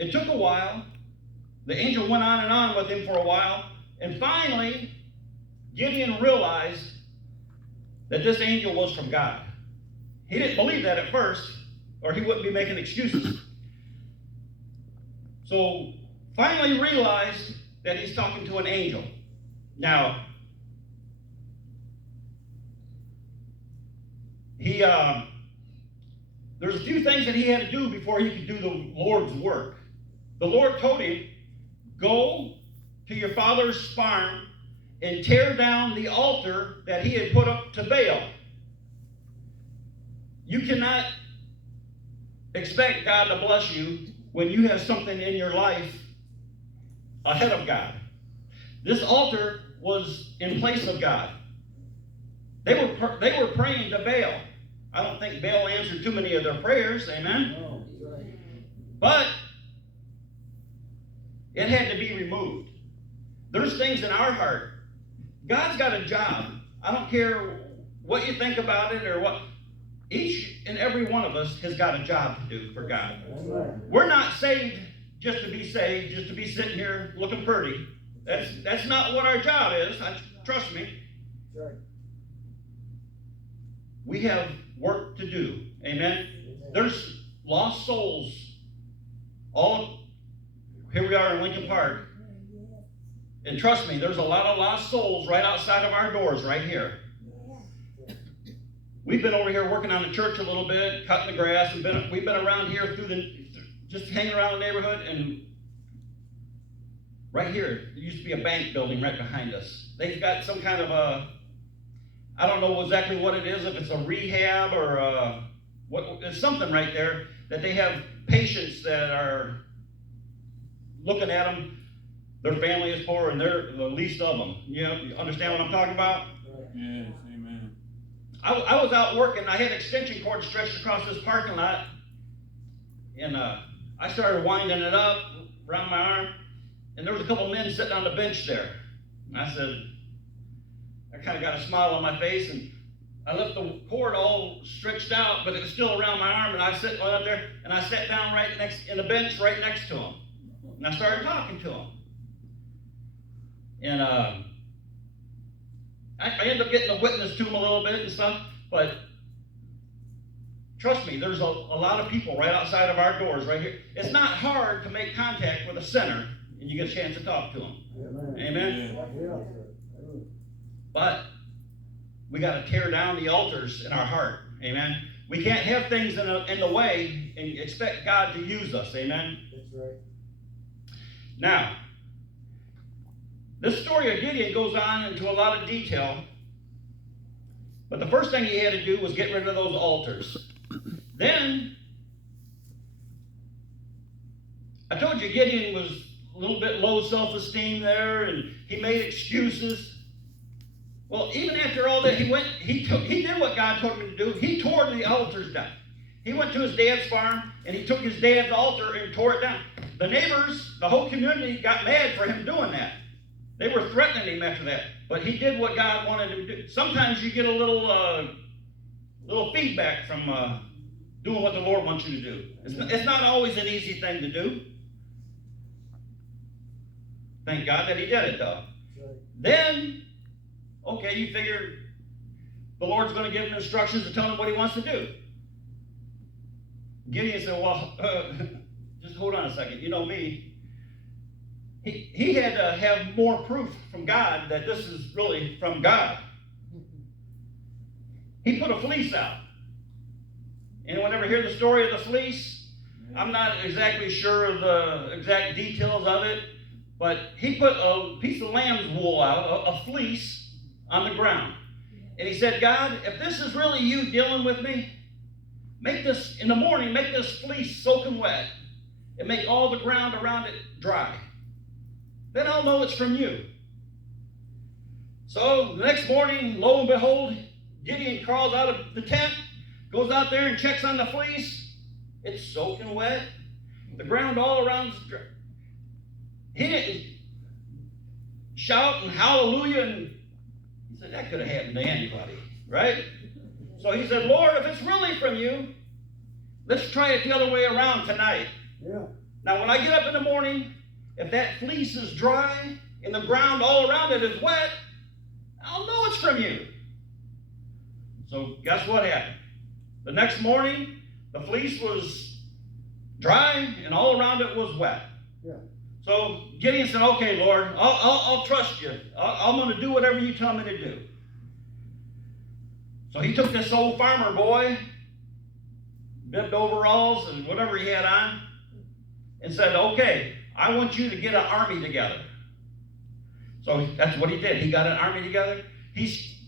it took a while. The angel went on and on with him for a while. And finally, Gideon realized that this angel was from God. He didn't believe that at first, or he wouldn't be making excuses. So finally realized that he's talking to an angel. Now, there's a few things that he had to do before he could do the Lord's work. The Lord told him, go to your father's farm and tear down the altar that he had put up to Baal. You cannot expect God to bless you when you have something in your life ahead of God. This altar was in place of God. They were praying to Baal. I don't think Baal answered too many of their prayers, amen? No, right. But it had to be removed. There's things in our heart. God's got a job. I don't care what you think about it or what. Each and every one of us has got a job to do for God. Right. We're not saved just to be saved, just to be sitting here looking pretty. That's not what our job is. Trust me. Right. We have work to do. Amen. There's lost souls. Here we are in Lincoln Park. And trust me, there's a lot of lost souls right outside of our doors right here. We've been over here working on the church a little bit, cutting the grass, and we've been around here just hanging around the neighborhood, and right here, there used to be a bank building right behind us. They've got some kind of I don't know exactly what it is, if it's a rehab or there's something right there that they have patients that are looking at them. Their family is poor, and they're the least of them. You understand what I'm talking about? Yes, amen. I was out working. I had extension cords stretched across this parking lot, and I started winding it up around my arm, and there was a couple of men sitting on the bench there. And I said, I kind of got a smile on my face, and I left the cord all stretched out, but it was still around my arm, and I went up there, and I sat down right next in the bench right next to him, and I started talking to him. And I ended up getting a witness to him a little bit and stuff, but trust me, there's a lot of people right outside of our doors right here. It's not hard to make contact with a sinner, and you get a chance to talk to him. Amen. Amen? Yeah. But we got to tear down the altars in our heart. Amen? We can't have things in the way and expect God to use us. Amen? That's right. Now, this story of Gideon goes on into a lot of detail, but the first thing he had to do was get rid of those altars. Then, I told you Gideon was a little bit low self-esteem there, and he made excuses. Well, even after all that, he did what God told him to do. He tore the altars down. He went to his dad's farm, and he took his dad's altar and tore it down. The neighbors, the whole community got mad for him doing that. They were threatening him after that, but he did what God wanted him to do. Sometimes you get a little feedback from doing what the Lord wants you to do. It's not always an easy thing to do. Thank God that he did it, though. Right. Then, okay, you figure the Lord's going to give him instructions to tell him what he wants to do. Gideon said, well, just hold on a second. You know me. He had to have more proof from God that this is really from God. He put a fleece out. Anyone ever hear the story of the fleece? I'm not exactly sure of the exact details of it, but he put a piece of lamb's wool out, a fleece, on the ground. And he said, God, if this is really you dealing with me, make this, in the morning, make this fleece soaking wet and make all the ground around it dry. Then I'll know it's from you. So the next morning, lo and behold, Gideon crawls out of the tent, goes out there and checks on the fleece. It's soaking wet. The ground all around is dry. He didn't shout and hallelujah, and he said, that could have happened to anybody, right? So he said, Lord, if it's really from you, let's try it the other way around tonight. Yeah. Now, when I get up in the morning, if that fleece is dry and the ground all around it is wet, I'll know it's from you. So guess what happened? The next morning, the fleece was dry and all around it was wet. Yeah. So Gideon said, okay, Lord, I'll trust you. I'm going to do whatever you tell me to do. So he took this old farmer boy, bibbed overalls and whatever he had on, and said, okay, I want you to get an army together. So that's what he did. He got an army together. He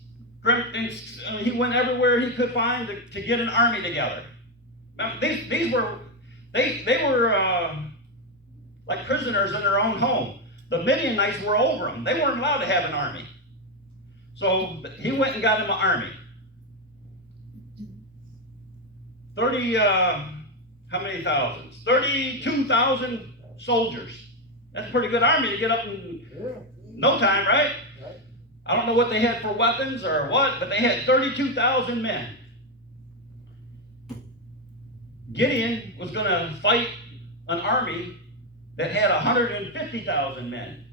went everywhere he could find to get an army together. Now, these were like prisoners in their own home. The Midianites were over them. They weren't allowed to have an army. So he went and got him an army. 32,000 soldiers. That's a pretty good army to get up in no time, right? I don't know what they had for weapons or what, but they had 32,000 men. Gideon was going to fight an army that had 150,000 men.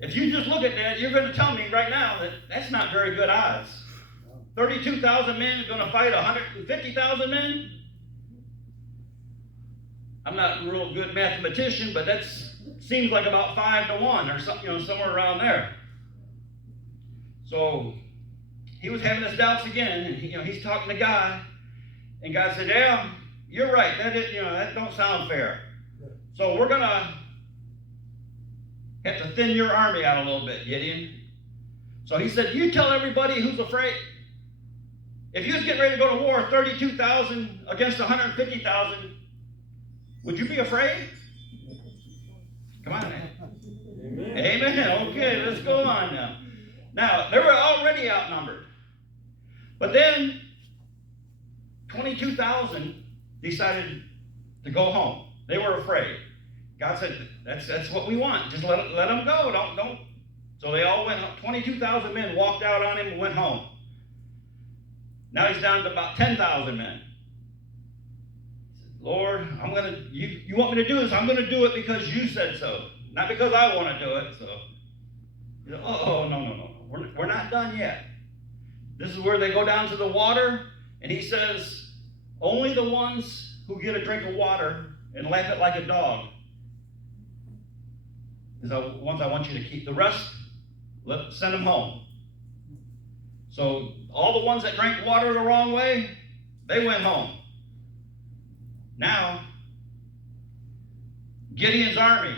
If you just look at that, you're going to tell me right now that that's not very good odds. 32,000 men are going to fight 150,000 men? I'm not a real good mathematician, but that seems like about 5 to 1 or something, somewhere around there. So he was having his doubts again, and he's talking to God, and God said, "Yeah, you're right. That don't sound fair. So we're gonna have to thin your army out a little bit, Gideon." So he said, "You tell everybody who's afraid. If you was getting ready to go to war, 32,000 against 150,000, would you be afraid?" Come on, man. Amen. Amen. Okay, let's go on now. Now, they were already outnumbered. But then, 22,000 decided to go home. They were afraid. God said, that's what we want. Just let them go. Don't. So they all went home. 22,000 men walked out on him and went home. Now he's down to about 10,000 men. Lord, you want me to do this? I'm going to do it because you said so, not because I want to do it. So, no. We're not done yet. This is where they go down to the water, and he says, only the ones who get a drink of water and lap it like a dog is the ones I want you to keep. The rest, send them home. So all the ones that drank water the wrong way, they went home. Now, Gideon's army,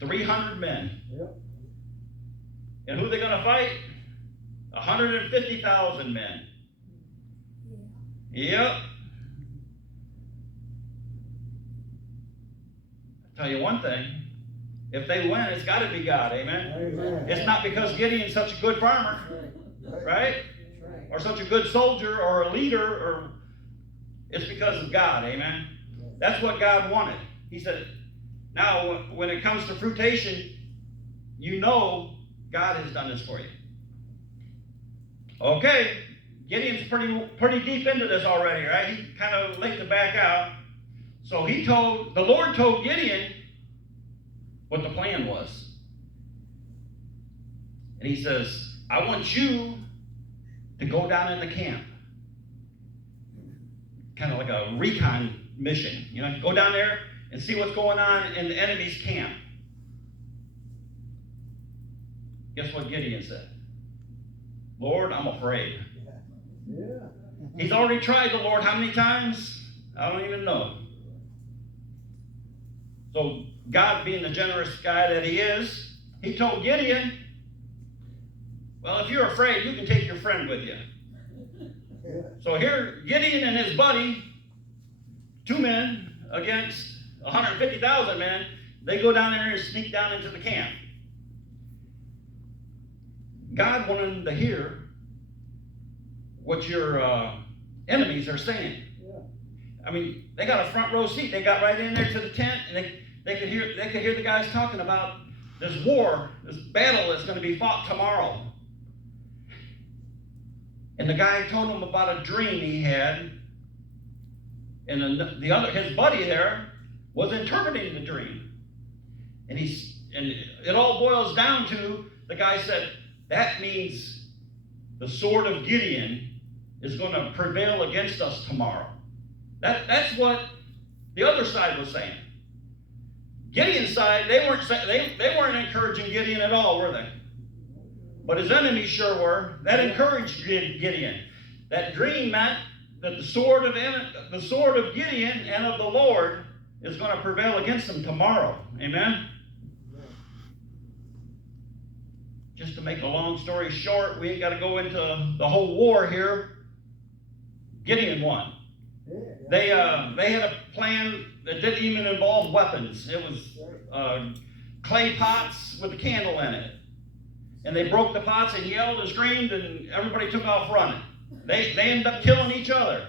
300 men. Yep. And who are they going to fight? 150,000 men. Yep. I'll tell you one thing. If they win, it's got to be God. Amen? Amen. It's not because Gideon's such a good farmer, right? Or such a good soldier or a leader, or it's because of God. Amen? That's what God wanted. He said, now when it comes to fruitation, God has done this for you. Okay, Gideon's pretty deep into this already, right? He kind of late to back out. So the Lord told Gideon what the plan was. And he says, I want you to go down in the camp. Kind of like a recon mission. Go down there and see what's going on in the enemy's camp. Guess what Gideon said? Lord, I'm afraid. Yeah. He's already tried the Lord how many times? I don't even know. So God, being the generous guy that he is, he told Gideon, well, if you're afraid, you can take your friend with you. Yeah. So here, Gideon and his buddy, 2 men against 150,000 men, they go down there and sneak down into the camp. God wanted them to hear what your enemies are saying. Yeah. I mean, they got a front row seat. They got right in there to the tent, and they could hear the guys talking about this war, this battle that's going to be fought tomorrow. And the guy told them about a dream he had And then his buddy there was interpreting the dream. And it all boils down to, the guy said, that means the sword of Gideon is going to prevail against us tomorrow. That's what the other side was saying. Gideon's side, they weren't encouraging Gideon at all, were they? But his enemies sure were. That encouraged Gideon. That dream meant that the sword of Gideon and of the Lord is going to prevail against them tomorrow. Amen? Just to make a long story short, we ain't got to go into the whole war here. Gideon won. They had a plan that didn't even involve weapons. It was clay pots with a candle in it. And they broke the pots and yelled and screamed, and everybody took off running. They ended up killing each other.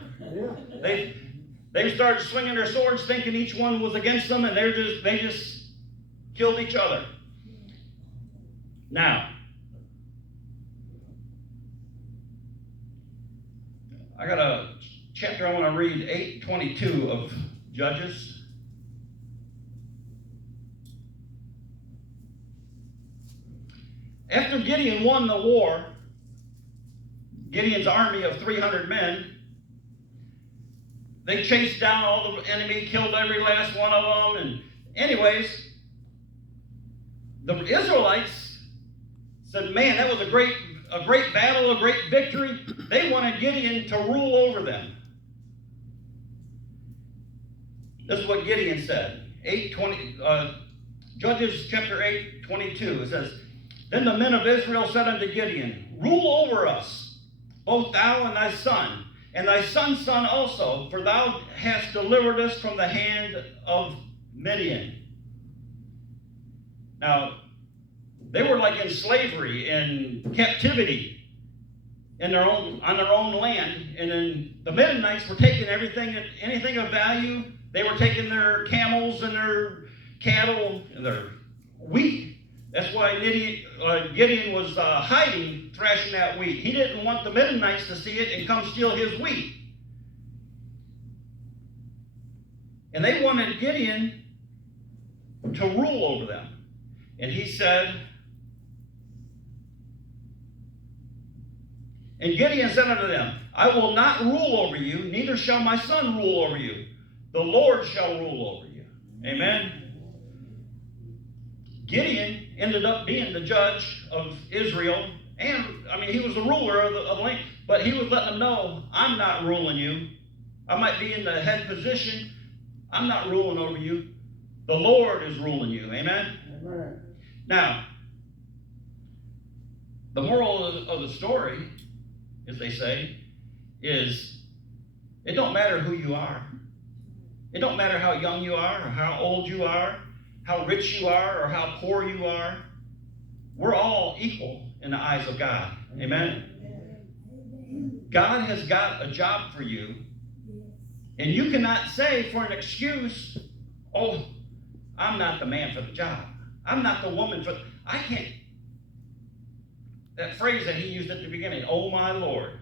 They started swinging their swords thinking each one was against them, and they just killed each other. Now, I got a chapter I want to read, 8:22 of Judges. After Gideon won the war, Gideon's army of 300 men, they chased down all the enemy, killed every last one of them, and anyways, the Israelites said, man, that was a great battle, a great victory. They wanted Gideon to rule over them. This is what Gideon said. Judges chapter 8:22. It says, then the men of Israel said unto Gideon, rule over us, both thou and thy son's son also, for thou hast delivered us from the hand of Midian. Now, they were like in slavery, in captivity, on their own land, and then the Midianites were taking anything of value. They were taking their camels and their cattle and their wheat. That's why Gideon was hiding, thrashing that wheat. He didn't want the Midianites to see it and come steal his wheat. And they wanted Gideon to rule over them. And he said, and Gideon said unto them, I will not rule over you, neither shall my son rule over you. The Lord shall rule over you. Amen. Gideon ended up being the judge of Israel, and he was the ruler of the land, but he was letting them know, I'm not ruling you. I might be in the head position. I'm not ruling over you. The Lord is ruling you. Amen? Amen. Now, the moral of the story, as they say, is it don't matter who you are. It don't matter how young you are or how old you are, how rich you are or how poor you are. We're all equal in the eyes of God. Amen? God has got a job for you. And you cannot say for an excuse, oh, I'm not the man for the job. I'm not the woman for I can't. That phrase that he used at the beginning, oh my Lord.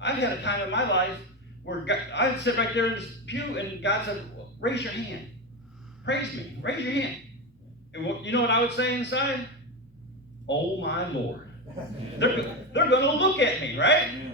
I've had a time in my life where I'd sit right there in this pew and God said, raise your hand. Praise me. Raise your hand. And you know what I would say inside? Oh my Lord. They're going to look at me, right?